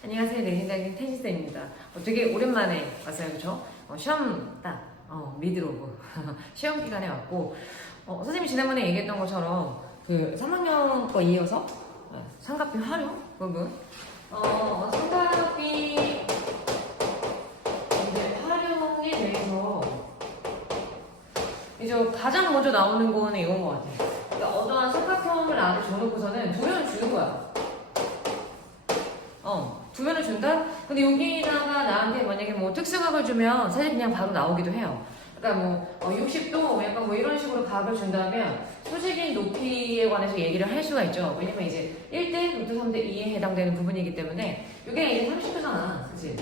안녕하세요. 내신장님 테니스입니다. 되게 오랜만에 왔어요. 그쵸? 시험 딱 미드로브 시험 기간에 왔고 선생님이 지난번에 얘기했던 것처럼 그 3학년 거 이어서 삼각비 활용 부분 삼각비 이제 활용에 대해서 이제 가장 먼저 나오는 거는 이건 것 같아요. 그러니까 어떠한 삼각형을 안에 줘놓고서는 두 면을 주는 거야. 두 면을 준다? 근데 여기다가 나한테 만약에 뭐 특수각을 주면 사실 그냥 바로 나오기도 해요. 그러니까 뭐 60도 약간 뭐 이런 식으로 각을 준다면 수직인 높이에 관해서 얘기를 할 수가 있죠. 왜냐면 이제 1대 루트 3대 2에 해당되는 부분이기 때문에 이게 이제 30도잖아. 그치?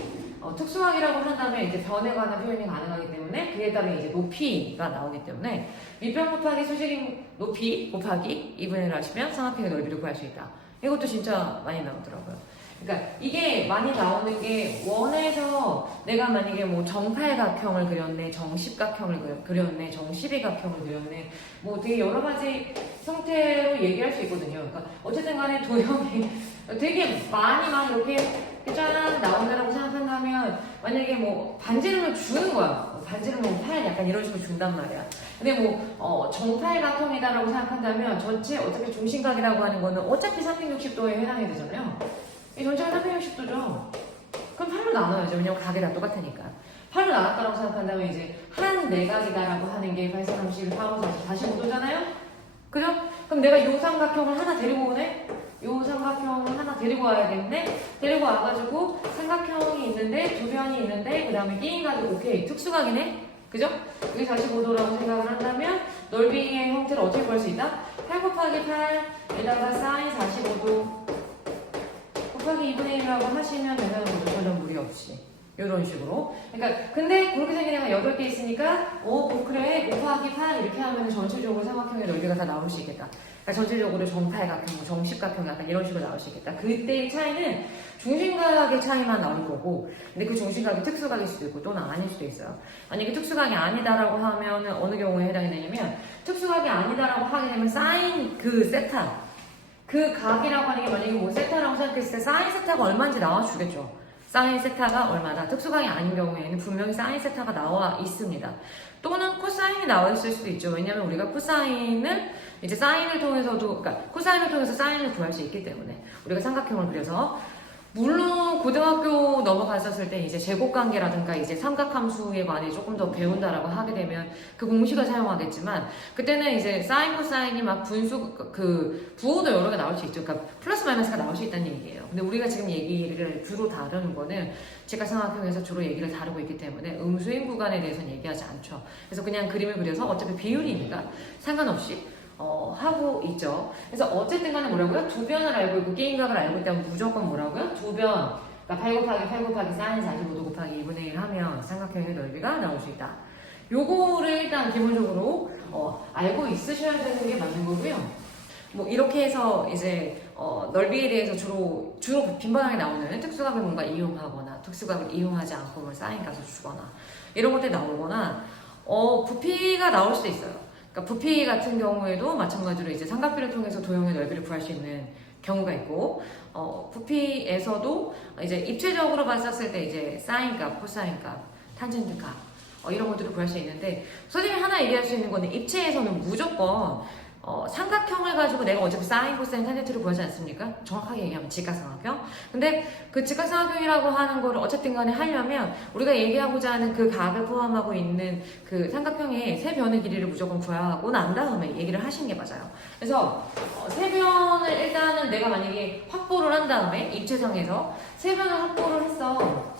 특수각이라고 한다면 이제 변에 관한 표현이 가능하기 때문에 그에 따른 이제 높이가 나오기 때문에 밑변 곱하기 수직인 높이 곱하기 2분의 1을 하시면 삼각형의 넓이를 구할 수 있다. 이것도 진짜 많이 나오더라고요. 그러니까 이게 많이 나오는 게 원에서 내가 만약에 뭐 정팔각형을 그렸네, 정십각형을 그렸네, 정십이각형을 그렸네, 뭐 되게 여러 가지 형태로 얘기할 수 있거든요. 그러니까 어쨌든 간에 도형이 되게 많이 막 이렇게 짠 나온다라고 생각한다면 만약에 뭐 반지름을 주는 거야. 반지름 뭐 8 약간 이런 식으로 준단 말이야. 근데 뭐 정팔각형이다라고 생각한다면 전체 어차피 중심각이라고 하는 거는 어차피 360도에 해당이 되잖아요. 이 전체가 360도죠. 그럼 8로 나눠야죠. 왜냐면 각이 다 똑같으니까. 8로 나눴다고 생각한다면 이제 한 내각이다라고 하는 게 8, 30, 4, 5, 40, 45도잖아요? 그죠? 그럼 내가 요 삼각형을 하나 데리고 오네? 요 삼각형을 하나 데리고 와야겠네? 데리고 와가지고 삼각형이 있는데, 두 변이 있는데, 그 다음에 끼인 가지고 오케이. 특수각이네? 그죠? 여기 45도라고 생각을 한다면 넓이의 형태를 어떻게 구할 수 있다? 8 곱하기 8에다가 사인 45도 곱하기 2분의 1이라고 하시면 되는 거죠. 전혀 무리 없이. 이런 식으로. 그러니까, 근데 그렇게 생기면 8개 있으니까, 그래. 곱하기 8 이렇게 하면 전체적으로 삼각형의 넓이가 다 나올 수 있겠다. 그러니까 전체적으로 정팔각형, 정십각형 약간 이런 식으로 나올 수 있겠다. 그때의 차이는 중심각의 차이만 나올 거고, 근데 그 중심각이 특수각일 수도 있고, 또는 아닐 수도 있어요. 만약에 특수각이 아니다라고 하면 어느 경우에 해당이 되냐면, 특수각이 아니다라고 하게 되면 사인 그 세타. 그 각이라고 하는 게 만약에 뭐 세타라고 생각했을 때 사인 세타가 얼마인지 나와주겠죠. 사인 세타가 얼마다. 특수각이 아닌 경우에는 분명히 사인 세타가 나와 있습니다. 또는 코사인이 나와 있을 수도 있죠. 왜냐면 우리가 코사인을 이제 사인을 통해서도, 그러니까 코사인을 통해서 사인을 구할 수 있기 때문에 우리가 삼각형을 그려서 물론 고등학교 넘어갔었을 때 이제 제곱관계라든가 이제 삼각함수에 관해 조금 더 배운다라고 하게 되면 그 공식을 사용하겠지만 그때는 이제 사인 코사인이 막 분수 그 부호도 여러 개 나올 수 있죠. 그러니까 플러스 마이너스가 나올 수 있다는 얘기예요. 근데 우리가 지금 얘기를 주로 다루는 거는 직각삼각형에서 주로 얘기를 다루고 있기 때문에 음수인 구간에 대해서는 얘기하지 않죠. 그래서 그냥 그림을 그려서 어차피 비율이니까 상관없이 하고 있죠. 그래서 어쨌든 간에 뭐라고요? 두 변을 알고 있고 게임각을 알고 있다면 무조건 뭐라고요? 두 변. 그러니까 8 곱하기 8 곱하기 사인 45도 곱하기 2분의 1 하면 삼각형의 넓이가 나올 수 있다. 요거를 일단 기본적으로 알고 있으셔야 되는 게 맞는 거고요. 뭐 이렇게 해서 이제 넓이에 대해서 주로 빈번하게 나오는 특수각을 뭔가 이용하거나 특수각을 이용하지 않고 뭐 사인 값을 주거나 이런 것들이 나오거나 부피가 나올 수도 있어요. 그러니까 부피 같은 경우에도 마찬가지로 이제 삼각비를 통해서 도형의 넓이를 구할 수 있는 경우가 있고, 부피에서도 이제 입체적으로 봤었을 때 이제 사인 값, 코사인 값, 탄젠트 값, 이런 것들을 구할 수 있는데, 선생님이 하나 얘기할 수 있는 거는 입체에서는 무조건 삼각형을 가지고 내가 어차피 사인, 코사인, 탄젠트를 구하지 않습니까? 정확하게 얘기하면 직각삼각형. 근데 그 직각삼각형이라고 하는 거를 어쨌든 간에 하려면 우리가 얘기하고자 하는 그 각을 포함하고 있는 그 삼각형의 세 변의 길이를 무조건 구하고 난 다음에 얘기를 하시는 게 맞아요. 그래서 세 변을 일단은 내가 만약에 확보를 한 다음에 입체상에서 세 변을 확보를 했어.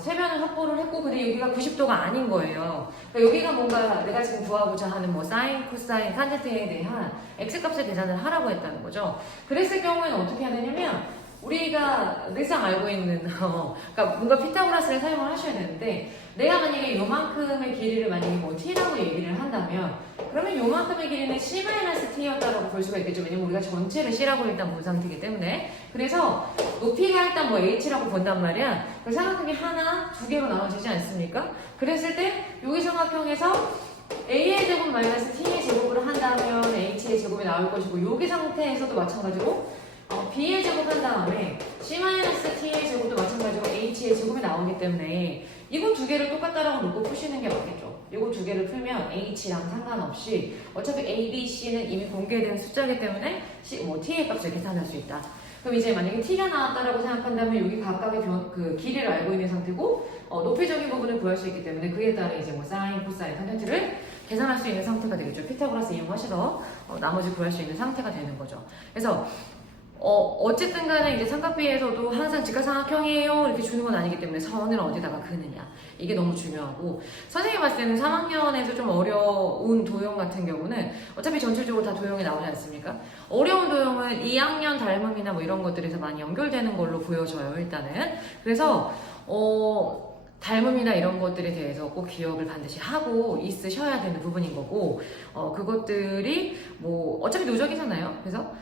세 변을 확보를 했고 근데 여기가 90도가 아닌 거예요. 그러니까 여기가 뭔가 내가 지금 구하고자 하는 뭐 사인, 코사인, 탄젠트에 대한 x값을 계산을 하라고 했다는 거죠. 그랬을 경우에는 어떻게 해야 되냐면 우리가 늘상 알고 있는 그러니까 뭔가 피타고라스를 사용을 하셔야 되는데 내가 만약에 요만큼의 길이를 만약에 뭐 t라고 얘기를 한다면 그러면 요만큼의 길이는 c-t였다라고 볼 수가 있겠죠. 왜냐면 우리가 전체를 c라고 일단 본 상태이기 때문에 그래서 높이가 일단 뭐 h라고 본단 말이야. 그 삼각형이 하나, 두 개로 나눠지지 않습니까? 그랬을 때 여기 삼각형에서 a의 제곱 마이너스 t의 제곱을 한다면 h의 제곱이 나올 것이고 여기 상태에서도 마찬가지로 b의 제곱한 다음에 c-t의 제곱도 때문에 이거 두 개를 똑같다라고 놓고 푸시는 게 맞겠죠. 이거 두 개를 풀면 H랑 상관없이 어차피 A, B, C는 이미 공개된 숫자이기 때문에 T의 값을 계산할 수 있다. 그럼 이제 만약에 T가 나왔다라고 생각한다면 여기 각각의 그 길이를 알고 있는 상태고 높이적인 부분을 구할 수 있기 때문에 그에 따라 이제 뭐 사인, 코사인, 탄젠트를 계산할 수 있는 상태가 되겠죠. 피타고라스 이용하셔서 나머지 구할 수 있는 상태가 되는 거죠. 그래서 어쨌든 간에 이제 삼각비에서도 항상 직각삼각형이에요 이렇게 주는 건 아니기 때문에 선을 어디다가 그느냐 이게 너무 중요하고 선생님이 봤을 때는 3학년에서 좀 어려운 도형 같은 경우는 어차피 전체적으로 다 도형이 나오지 않습니까? 어려운 도형은 2학년 닮음이나 뭐 이런 것들에서 많이 연결되는 걸로 보여져요 일단은. 그래서 닮음이나 이런 것들에 대해서 꼭 기억을 반드시 하고 있으셔야 되는 부분인 거고 그것들이 뭐 어차피 누적이잖아요. 그래서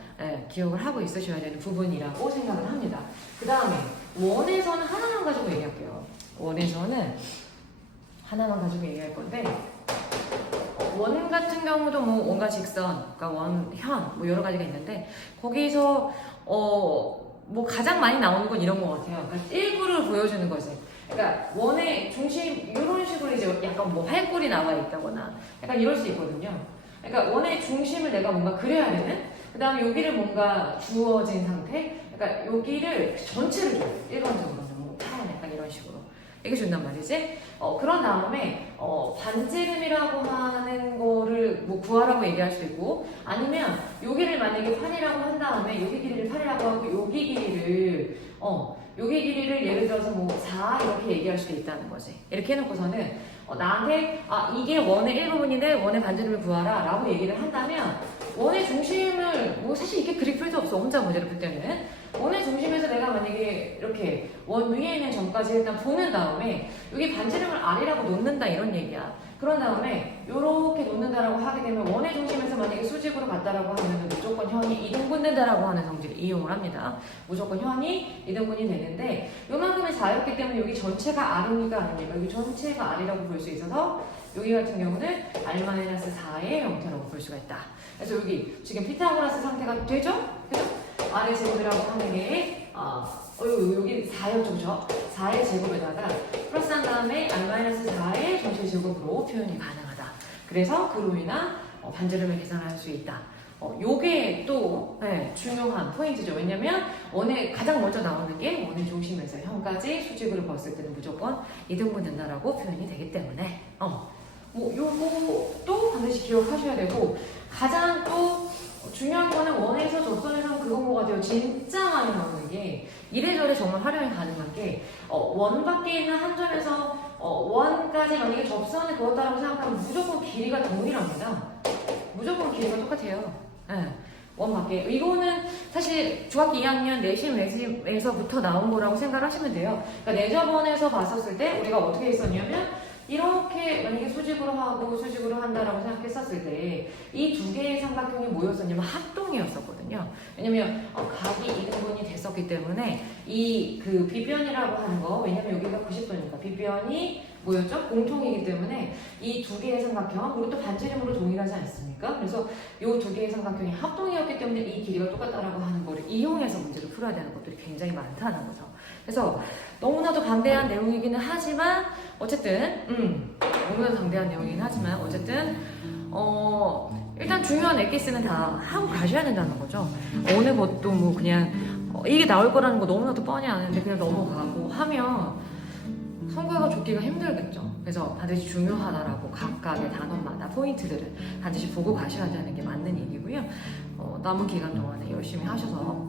기억을 하고 있으셔야 되는 부분이라고 생각을 합니다. 그 다음에 원에서는 하나만 가지고 얘기할게요. 원에서는 하나만 가지고 얘기할 건데 원 같은 경우도 뭐 원과 직선, 그러니까 원현 뭐 여러 가지가 있는데 거기서 뭐 가장 많이 나오는 건 이런 것 같아요. 그러니까 일부를 보여주는 거지. 그러니까 원의 중심 이런 식으로 이제 약간 뭐 활골이 나와 있다거나 약간 이럴 수 있거든요. 그러니까 원의 중심을 내가 뭔가 그려야 되는. 그 다음에 여기를 뭔가 주어진 상태. 그러니까 여기를 전체를 줘요. 일반적으로는 뭐 타원 약간 이런 식으로 이렇게 준단 말이지. 그런 다음에 반지름이라고 하는 거를 뭐 구하라고 얘기할 수도 있고 아니면 여기를 만약에 8이라고 한 다음에 여기 길이를 8이라고 하고 여기 길이를 예를 들어서 뭐 4 이렇게 얘기할 수도 있다는 거지. 이렇게 해놓고서는 나한테 이게 원의 일부분인데 원의 반지름을 구하라 라고 얘기를 한다면 원의 중심을 뭐 사실 이게 그릴 필요도 없어. 혼자 문제를 풀 때는 원의 중심에서 내가 만약에 이렇게 원 위에 있는 점까지 일단 보는 다음에 여기 반지름을 R이라고 놓는다 이런 얘기야. 그런 다음에 이렇게 놓는다라고 하게 되면 원의 중심에서 만약에 수직으로 갔다라고 하면 무조건 현이 이등분된다라고 하는 성질을 이용을 합니다. 무조건 현이 이등분이 되는데 요만큼의 4였기 때문에 여기 전체가 R입니까 아닙니까? 여기 전체가 R이라고 볼 수 있어서 여기 같은 경우는 R-4의 형태라고 볼 수가 있다. 그래서 여기 지금 피타고라스 상태가 되죠? 그죠? R의 제곱이라고 하는 게 여기 4였죠, 그죠? 4의 제곱에다가 플러스한 다음에 R-4의 전체 제곱으로 표현이 가능하다. 그래서 그로 인한 반지름을 계산할 수 있다. 요게 또 중요한 포인트죠. 왜냐면 원에 가장 먼저 나오는 게 원의 중심에서 현까지 수직으로 봤을 때는 무조건 이등분 된다라고 표현이 되기 때문에 뭐 요것도 반드시 기억하셔야 되고 가장 또 중요한 거는 원에서 접선에서는 그건 것 같아요. 진짜 많이 나오는 게 이래저래 정말 활용이 가능한 게 원 밖에 있는 한 점에서 원까지 만약에 접선을 그었다라고 생각하면 무조건 길이가 동일합니다. 무조건 길이가 똑같아요. 원 밖에. 이거는 사실 중학교 2학년 내심 외심에서부터 나온 거라고 생각하시면 돼요. 그러니까 내접원에서 봤었을 때 우리가 어떻게 했었냐면 이렇게 만약에 수직으로 하고 수직으로 한다라고 생각했었을 때 이 두 개의 삼각형이 뭐였었냐면 합동이었었거든요. 왜냐면 각이 이등분이 됐었기 때문에 이 그 빗변이라고 하는 거 왜냐면 여기가 90도니까 빗변이 뭐였죠? 공통이기 때문에 이 두 개의 삼각형 그리고 또 반지름으로 동일하지 않습니까? 그래서 이 두 개의 삼각형이 합동이었기 때문에 이 길이가 똑같다라고 하는 거를 이용해서 문제를 풀어야 되는 것들이 굉장히 많다는 거죠. 그래서 너무나도 방대한 내용이기는 하지만 어쨌든 너무나도 방대한 내용이긴 하지만 어쨌든 일단 중요한 엑기스는 다 하고 가셔야 된다는 거죠. 어느 것도 뭐 그냥 이게 나올 거라는 거 너무나도 뻔히 아는데 그냥 넘어가고 하면 성과가 좋기가 힘들겠죠. 그래서 반드시 중요하다라고 각각의 단원마다 포인트들을 반드시 보고 가셔야 되는 게 맞는 얘기고요. 남은 기간 동안에 열심히 하셔서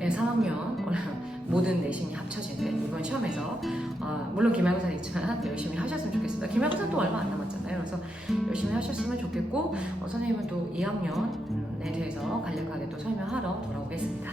3학년 모든 내신이 합쳐지는 이번 시험에서 물론 기말고사는 있지만 열심히 하셨으면 좋겠습니다. 기말고사는 또 얼마 안 남았잖아요. 그래서 열심히 하셨으면 좋겠고 선생님은 또 2학년에 대해서 간략하게 또 설명하러 돌아오겠습니다.